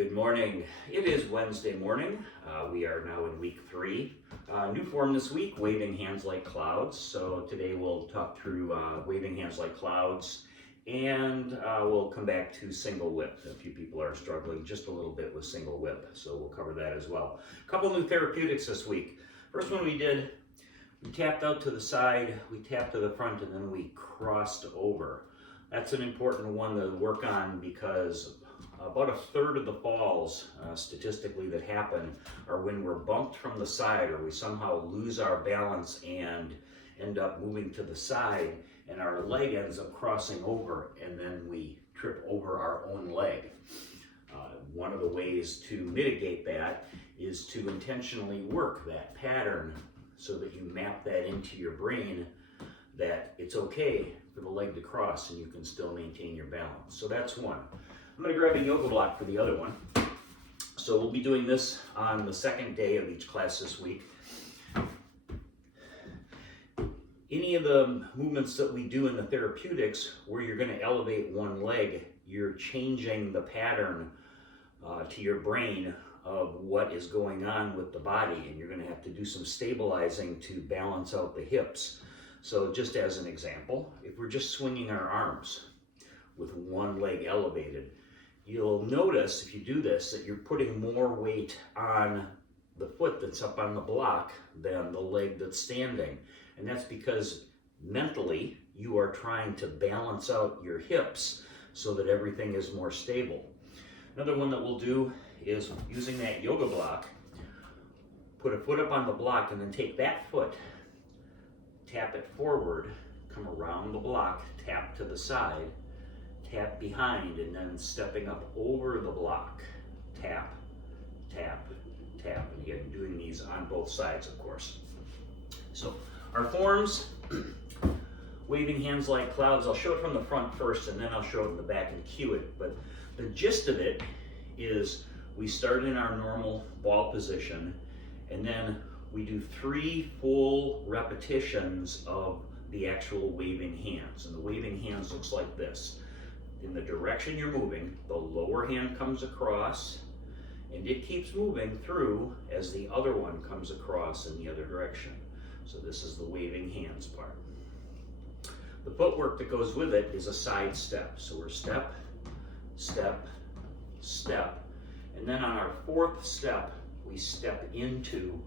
Good morning. It is Wednesday morning. We are now in week 3. New form this week, waving hands like clouds. So today we'll talk through waving hands like clouds, and we'll come back to single whip. A few people are struggling just a little bit with single whip, so we'll cover that as well. A couple new therapeutics this week. First one we did, we tapped out to the side, we tapped to the front, and then we crossed over. That's an important one to work on because about a third of the falls, statistically, that happen are when we're bumped from the side or we somehow lose our balance and end up moving to the side and our leg ends up crossing over and then we trip over our own leg. One of the ways to mitigate that is to intentionally work that pattern so that you map that into your brain that it's okay for the leg to cross and you can still maintain your balance. So that's one. I'm going to grab a yoga block for the other one. So we'll be doing this on the second day of each class this week. Any of the movements that we do in the therapeutics where you're going to elevate one leg, you're changing the pattern to your brain of what is going on with the body, and you're going to have to do some stabilizing to balance out the hips. So just as an example, if we're just swinging our arms with one leg elevated, you'll notice if you do this that you're putting more weight on the foot that's up on the block than the leg that's standing. And that's because mentally you are trying to balance out your hips so that everything is more stable. Another one that we'll do is using that yoga block, put a foot up on the block and then take that foot, tap it forward, come around the block, tap to the side, tap behind, and then stepping up over the block, tap, tap, tap. And again, doing these on both sides, of course. So our forms, waving hands like clouds. I'll show it from the front first, and then I'll show it in the back and cue it. But the gist of it is we start in our normal ball position, and then we do 3 full repetitions of the actual waving hands. And the waving hands looks like this. In the direction you're moving, the lower hand comes across, and it keeps moving through as the other one comes across in the other direction. So this is the waving hands part. The footwork that goes with it is a side step. So we're step, step, step. And then on our 4th step, we step into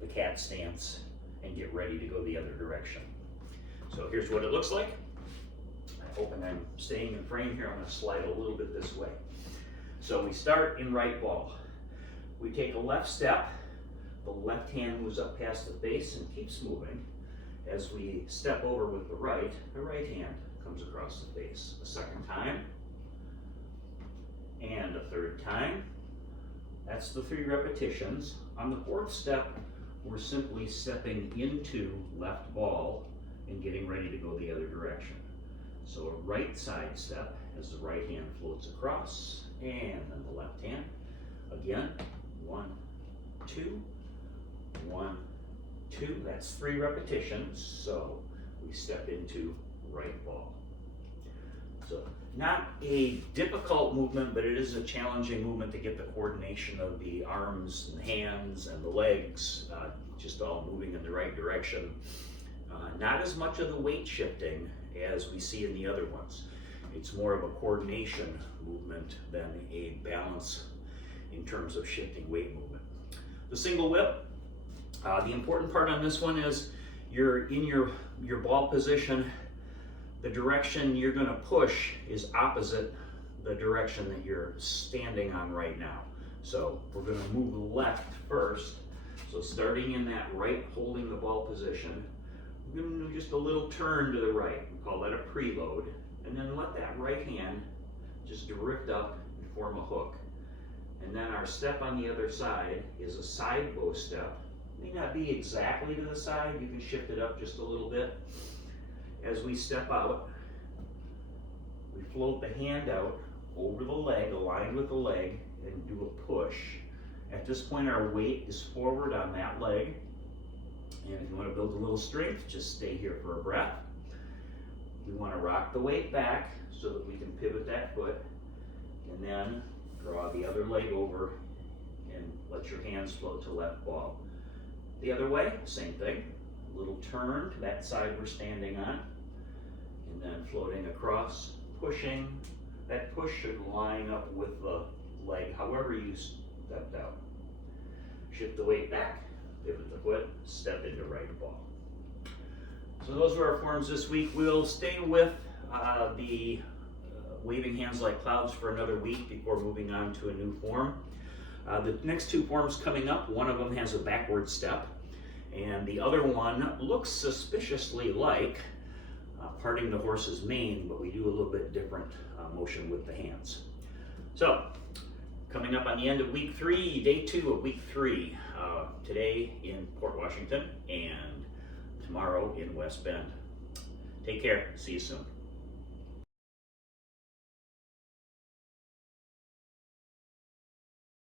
the cat stance and get ready to go the other direction. So here's what it looks like. I hope I'm staying in frame here. I'm going to slide a little bit this way. So we start in right ball. We take a left step. The left hand moves up past the face and keeps moving. As we step over with the right hand comes across the face. A second time. And a third time. That's the 3 repetitions. On the 4th step, we're simply stepping into left ball and getting ready to go the other direction. So a right side step as the right hand floats across, and then the left hand. Again, 1, 2, 1, 2. That's 3 repetitions. So we step into right ball. So not a difficult movement, but it is a challenging movement to get the coordination of the arms and hands and the legs just all moving in the right direction. Not as much of the weight shifting as we see in the other ones. It's more of a coordination movement than a balance in terms of shifting weight movement. The single whip, the important part on this one is you're in your ball position. The direction you're going to push is opposite the direction that you're standing on right now. So we're going to move left first. So starting in that right, holding the ball position, we're going to do just a little turn to the right. We call that a preload. And then let that right hand just drift up and form a hook. And then our step on the other side is a side bow step. It may not be exactly to the side. You can shift it up just a little bit. As we step out, we float the hand out over the leg, aligned with the leg, and do a push. At this point, our weight is forward on that leg. And if you want to build a little strength, just stay here for a breath. We want to rock the weight back so that we can pivot that foot. And then Draw the other leg over and let your hands float to left ball. The other way, same thing. A little turn to that side we're standing on. And then floating across, pushing. That push should line up with the leg, however you stepped out. Shift the weight back, pivot the foot, step into right ball. So those are our forms this week. We'll stay with the waving hands like clouds for another week before moving on to a new form. The next two forms coming up, one of them has a backward step, and the other one looks suspiciously like parting the horse's mane, but we do a little bit different motion with the hands. So, coming up on the end of week 3, day 2 of week 3, today in Port Washington and tomorrow in West Bend. Take care. See you soon.